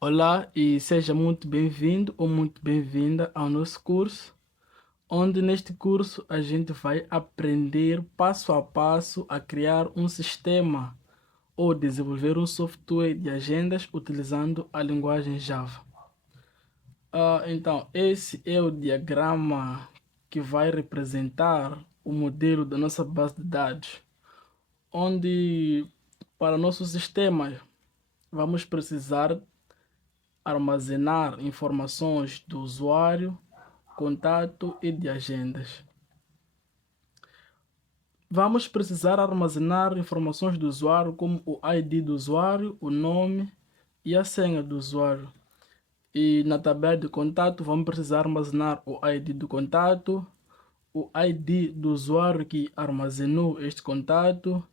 Olá e seja muito bem-vindo ou muito bem-vinda ao nosso curso, onde neste curso a gente vai aprender passo a passo a criar um sistema ou desenvolver um software de agendas utilizando a linguagem Java. Então, esse é o diagrama que vai representar o modelo da nossa base de dados, onde para o nosso sistema vamos precisar armazenar informações do usuário, contato e de agendas. Vamos precisar armazenar informações do usuário como o ID do usuário, o nome e a senha do usuário. E na tabela de contato vamos precisar armazenar o ID do contato, o ID do usuário que armazenou este contato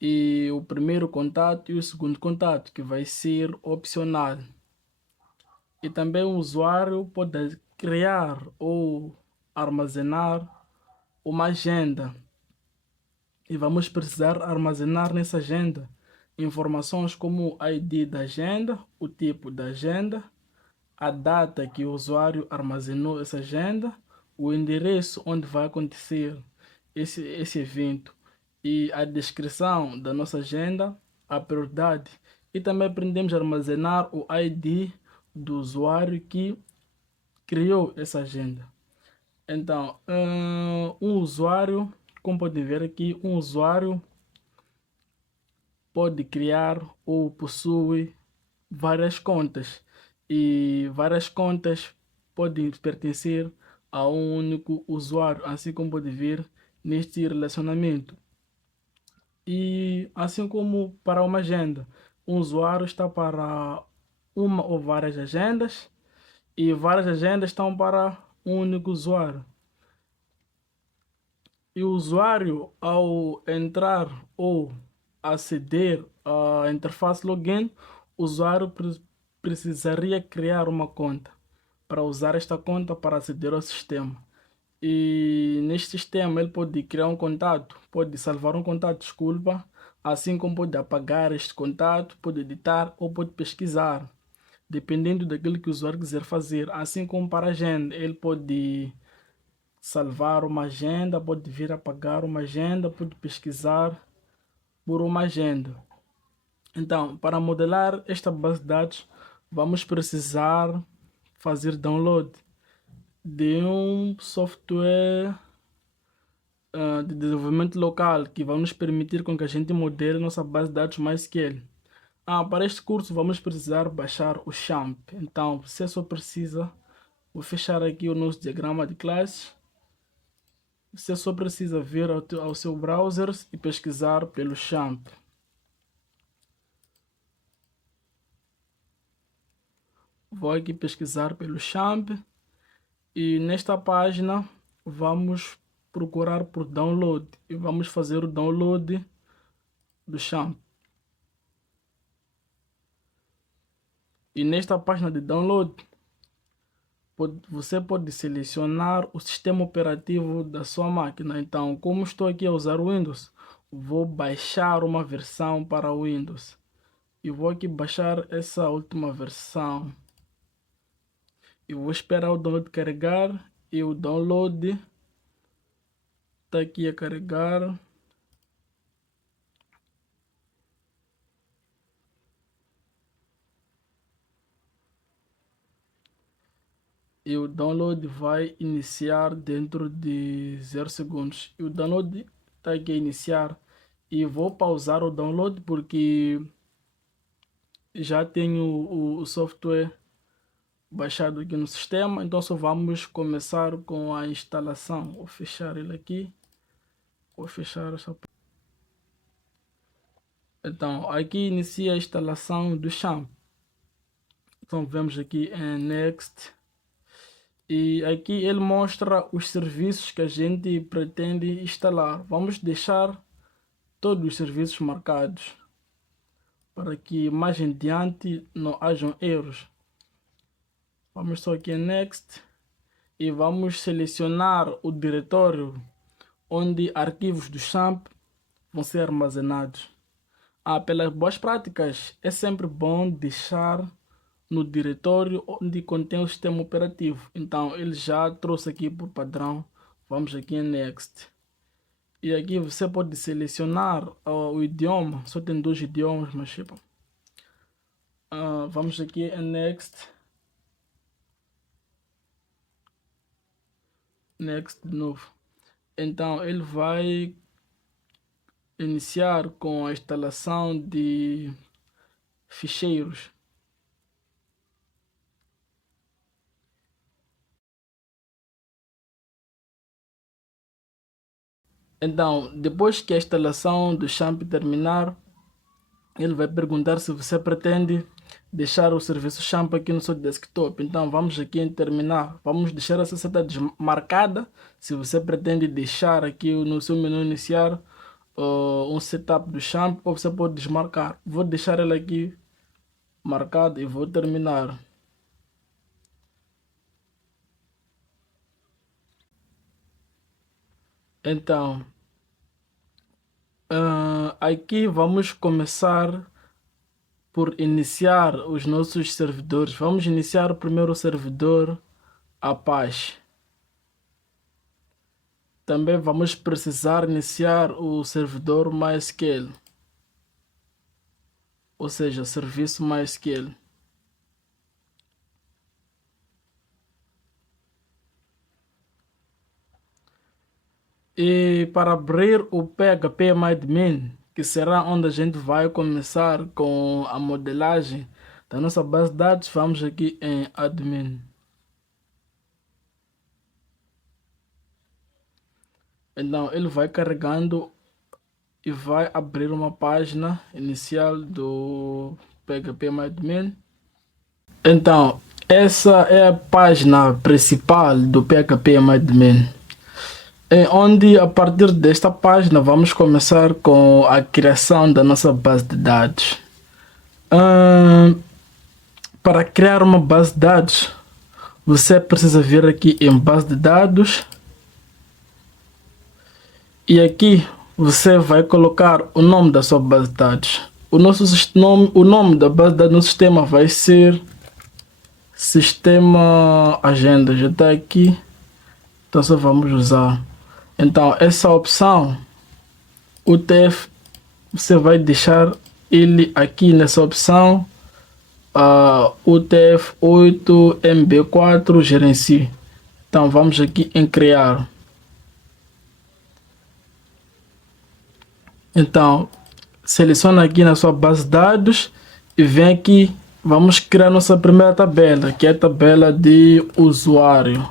e o primeiro contato e o segundo contato, que vai ser opcional. E também o usuário pode criar ou armazenar uma agenda. E vamos precisar armazenar nessa agenda informações como o ID da agenda, o tipo da agenda, a data que o usuário armazenou essa agenda, o endereço onde vai acontecer esse evento e a descrição da nossa agenda, a prioridade. E também aprendemos a armazenar o ID do usuário que criou essa agenda. Então, um usuário, como podem ver aqui, um usuário pode criar ou possui várias contas e várias contas podem pertencer a um único usuário, assim como pode ver neste relacionamento. E assim como para uma agenda, um usuário está para uma ou várias agendas e várias agendas estão para um único usuário. E o usuário, ao entrar ou aceder à interface login, o usuário precisaria criar uma conta para usar esta conta para aceder ao sistema. E neste sistema ele pode criar um contato, pode salvar um contato, desculpa, assim como pode apagar este contato, pode editar ou pode pesquisar, dependendo daquilo que o usuário quiser fazer. Assim como para a agenda, ele pode salvar uma agenda, pode vir apagar uma agenda, pode pesquisar por uma agenda. Então, para modelar esta base de dados, vamos precisar fazer download de um software de desenvolvimento local que vai nos permitir com que a gente modele nossa base de dados MySQL. Para este curso vamos precisar baixar o XAMPP. Então, você só precisa, vou fechar aqui o nosso diagrama de classes. Você só precisa vir ao seu browser e pesquisar pelo XAMPP. Vou aqui pesquisar pelo XAMPP e nesta página vamos procurar por download e vamos fazer o download do XAMPP. E nesta página de download você pode selecionar o sistema operativo da sua máquina. Então, como estou aqui a usar o Windows, vou baixar uma versão para o Windows. E vou aqui baixar essa última versão. E vou esperar o download carregar. E o download está aqui a carregar. E o download vai iniciar dentro de 0 segundos. E o download está aqui a iniciar. E vou pausar o download porque já tenho o software baixado aqui no sistema. Então só vamos começar com a instalação. Vou fechar ele aqui. Vou fechar essa. Então aqui inicia a instalação do XAMPP. Então vemos aqui em Next. E aqui ele mostra os serviços que a gente pretende instalar. Vamos deixar todos os serviços marcados para que mais em diante não hajam erros. Vamos só aqui em Next e vamos selecionar o diretório onde arquivos do XAMPP vão ser armazenados. Pelas boas práticas, é sempre bom deixar no diretório onde contém o sistema operativo. Então ele já trouxe aqui por padrão. Vamos aqui em Next. E aqui você pode selecionar o idioma. Só tem 2 idiomas, mas tipo. Vamos aqui em Next. Next de novo. Então ele vai iniciar com a instalação de ficheiros. Então, depois que a instalação do XAMPP terminar, ele vai perguntar se você pretende deixar o serviço XAMPP aqui no seu desktop. Então, vamos aqui em terminar. Vamos deixar essa seta marcada. Se você pretende deixar aqui no seu menu iniciar um setup do XAMPP, ou você pode desmarcar. Vou deixar ela aqui marcada e vou terminar. Então, aqui vamos começar por iniciar os nossos servidores. Vamos iniciar o primeiro servidor Apache. Também vamos precisar iniciar o servidor MySQL, ou seja, serviço MySQL. E para abrir o PHPMyAdmin, que será onde a gente vai começar com a modelagem da nossa base de dados, vamos aqui em Admin. Então ele vai carregando e vai abrir uma página inicial do PHPMyAdmin. Então essa é a página principal do PHPMyAdmin, onde a partir desta página vamos começar com a criação da nossa base de dados. Para criar uma base de dados, você precisa vir aqui em base de dados e aqui você vai colocar o nome da sua base de dados. O nome da base de dados no sistema vai ser Sistema Agenda, já está aqui, então só vamos usar. Então essa opção, UTF, você vai deixar ele aqui nessa opção, UTF-8 MB4 gerencie. Então vamos aqui em criar. Então seleciona aqui na sua base de dados e vem aqui, vamos criar nossa primeira tabela, que é a tabela de usuário.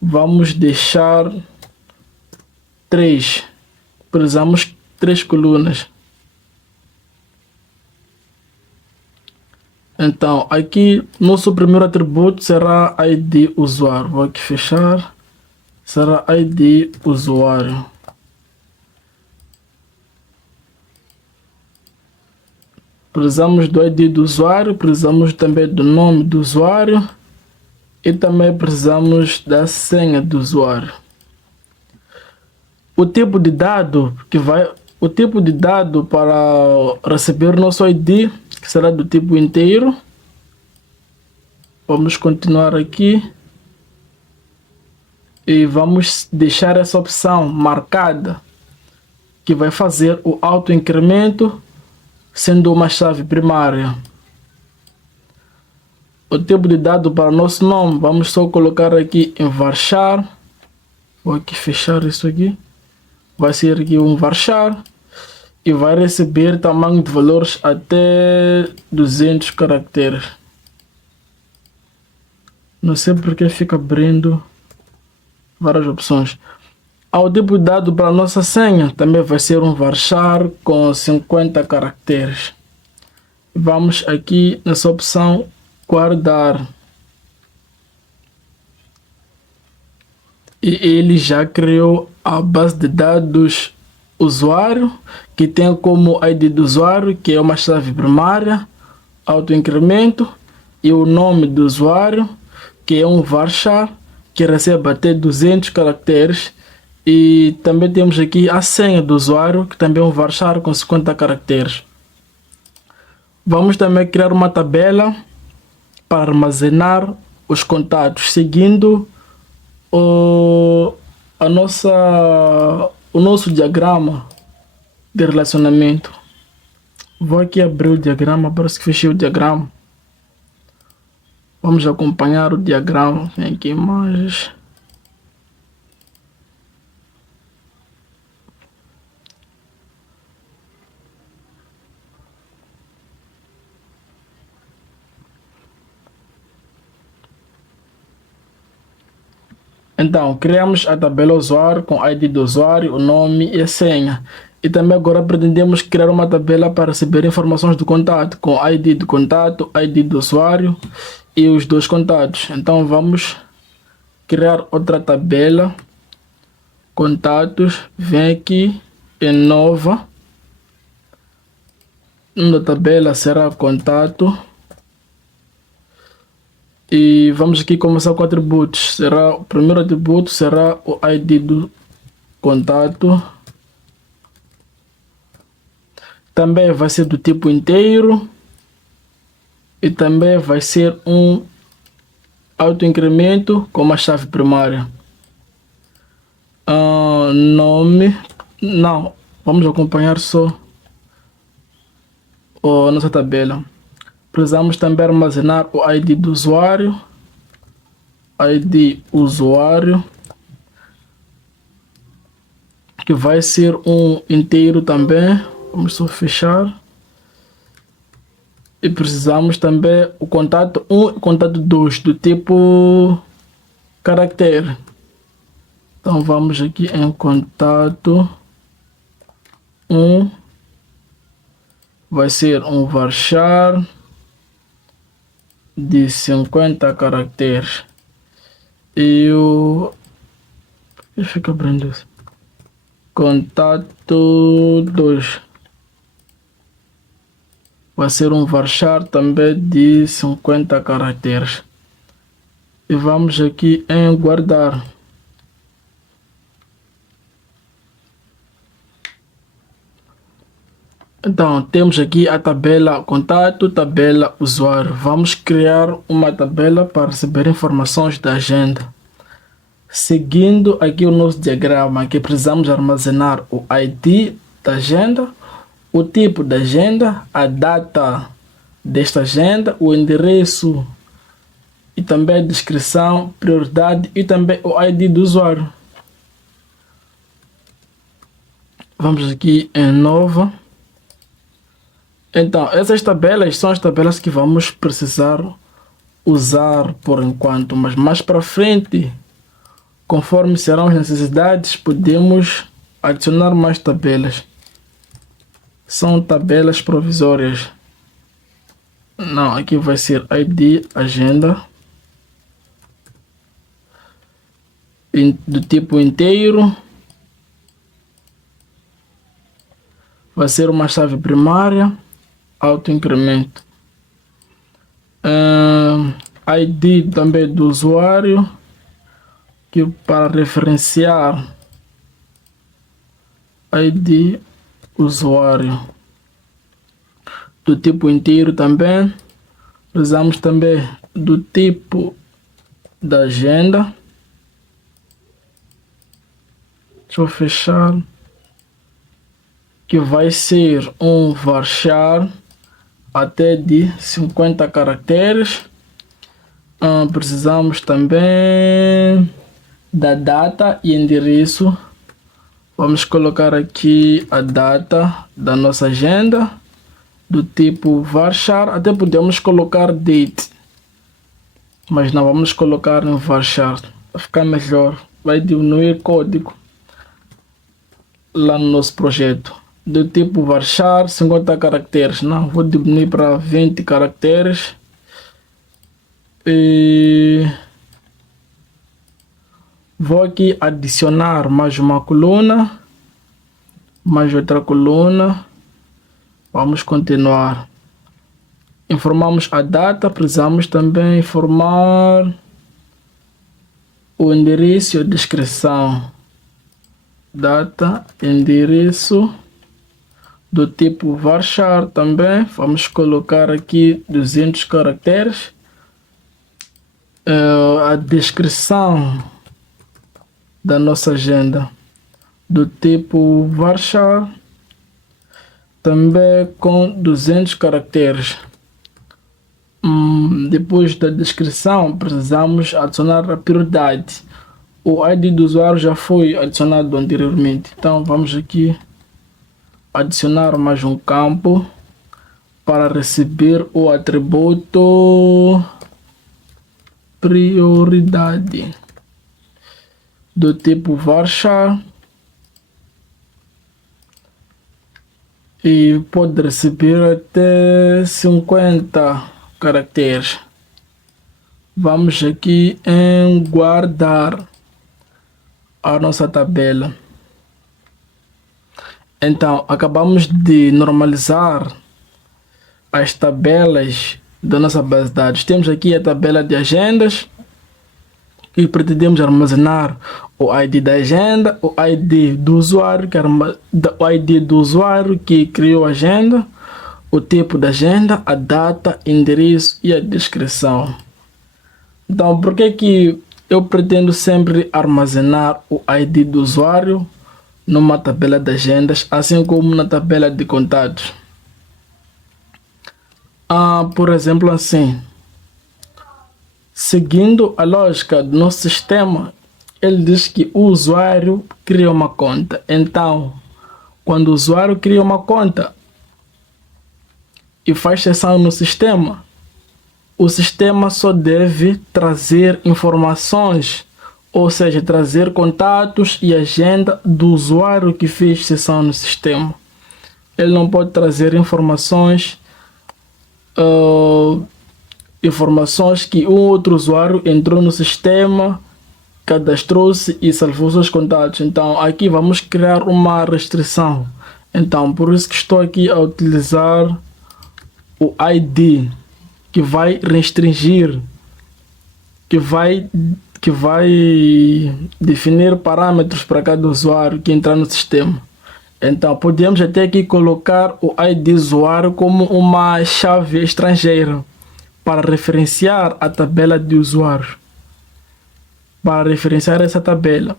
Vamos deixar 3, precisamos 3 colunas. Então aqui nosso primeiro atributo será ID usuário. Vou aqui fechar, será ID usuário. Precisamos do ID do usuário, precisamos também do nome do usuário e também precisamos da senha do usuário. O tipo de dado para receber nosso ID, que será do tipo inteiro. Vamos continuar aqui e vamos deixar essa opção marcada, que vai fazer o autoincremento sendo uma chave primária. O tipo de dado para nosso nome, vamos só colocar aqui em varchar. Vou aqui fechar isso aqui. Vai ser aqui um varchar e vai receber tamanho de valores até 200 caracteres. Não sei porque fica abrindo várias opções. Ao tipo de dado para nossa senha, também vai ser um varchar com 50 caracteres. Vamos aqui nessa opção guardar. E ele já criou a base de dados usuário, que tem como ID do usuário, que é uma chave primária, autoincremento, e o nome do usuário, que é um varchar, que recebe até 200 caracteres. E também temos aqui a senha do usuário, que também é um varchar com 50 caracteres. Vamos também criar uma tabela para armazenar os contatos, seguindo o, o nosso diagrama de relacionamento. Vou aqui abrir o diagrama, parece que fechei o diagrama. Vamos acompanhar o diagrama. Vem aqui imagens. Então, criamos a tabela usuário com ID do usuário, o nome e a senha. E também agora pretendemos criar uma tabela para receber informações do contato, com ID do contato, ID do usuário e os dois contatos. Então vamos criar outra tabela, contatos, vem aqui em nova. Uma tabela será contato. E vamos aqui começar com atributos. O primeiro atributo será o ID do contato. Também vai ser do tipo inteiro. E também vai ser um autoincremento com uma chave primária. Nome. Não, vamos acompanhar só a nossa tabela. Precisamos também armazenar o ID do usuário. ID usuário, que vai ser um inteiro também. Vamos só fechar. E precisamos também o contato 1 e contato 2 do tipo caractere. Então vamos aqui em contato 1. Vai ser um varchar de 50 caracteres. E o... Fica abrindo isso. Contato 2. Vai ser um varchar também de 50 caracteres. E vamos aqui em guardar. Então, temos aqui a tabela contato, tabela usuário. Vamos criar uma tabela para receber informações da agenda. Seguindo aqui o nosso diagrama, que precisamos armazenar o ID da agenda, o tipo da agenda, a data desta agenda, o endereço e também a descrição, prioridade e também o ID do usuário. Vamos aqui em nova. Então, essas tabelas são as tabelas que vamos precisar usar por enquanto, mas mais para frente, conforme serão as necessidades, podemos adicionar mais tabelas. São tabelas provisórias. Não, aqui vai ser ID, agenda, do tipo inteiro. Vai ser uma chave primária, autoincremento. ID também do usuário, que para referenciar ID usuário do tipo inteiro também. Precisamos também do tipo da agenda. Deixa eu fechar. Que vai ser um varchar até de 50 caracteres. Precisamos também da data e endereço. Vamos colocar aqui a data da nossa agenda, do tipo varchar. Até podemos colocar date, mas não vamos colocar em varchar, vai ficar melhor, vai diminuir código lá no nosso projeto. Do tipo varchar 50 caracteres, não, vou diminuir para 20 caracteres. E vou aqui adicionar mais uma coluna, mais outra coluna. Vamos continuar. Informamos a data, precisamos também informar o endereço e a descrição. Data, endereço, do tipo varchar também. Vamos colocar aqui 200 caracteres. A descrição da nossa agenda do tipo varchar também com 200 caracteres. Depois da descrição, precisamos adicionar a prioridade. O ID do usuário já foi adicionado anteriormente, então vamos aqui adicionar mais um campo para receber o atributo prioridade do tipo varchar e pode receber até 50 caracteres. Vamos aqui em guardar a nossa tabela. Então, acabamos de normalizar as tabelas da nossa base de dados. Temos aqui a tabela de agendas e pretendemos armazenar o ID da agenda, o ID do usuário, o ID do usuário que criou a agenda, o tipo da agenda, a data, endereço e a descrição. Então, por que eu pretendo sempre armazenar o ID do usuário numa tabela de agendas, assim como na tabela de contatos? Por exemplo, assim, seguindo a lógica do nosso sistema, ele diz que o usuário cria uma conta. Então, quando o usuário cria uma conta e faz sessão no sistema, o sistema só deve trazer informações, ou seja, trazer contatos e agenda do usuário que fez sessão no sistema. Ele não pode trazer informações que um outro usuário entrou no sistema, cadastrou-se e salvou seus contatos. Então aqui vamos criar uma restrição. Então por isso que estou aqui a utilizar o ID, que vai restringir, que vai definir parâmetros para cada usuário que entrar no sistema. Então podemos até aqui colocar o ID usuário como uma chave estrangeira para referenciar a tabela de usuário, para referenciar essa tabela.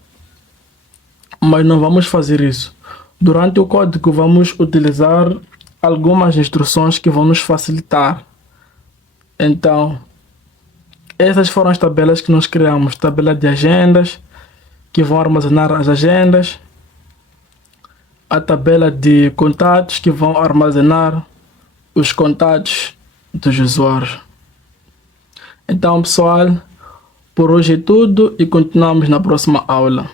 Mas não vamos fazer isso. Durante o código vamos utilizar algumas instruções que vão nos facilitar. Então, essas foram as tabelas que nós criamos. Tabela de agendas, que vão armazenar as agendas. A tabela de contatos, que vão armazenar os contatos dos usuários. Então, pessoal, por hoje é tudo e continuamos na próxima aula.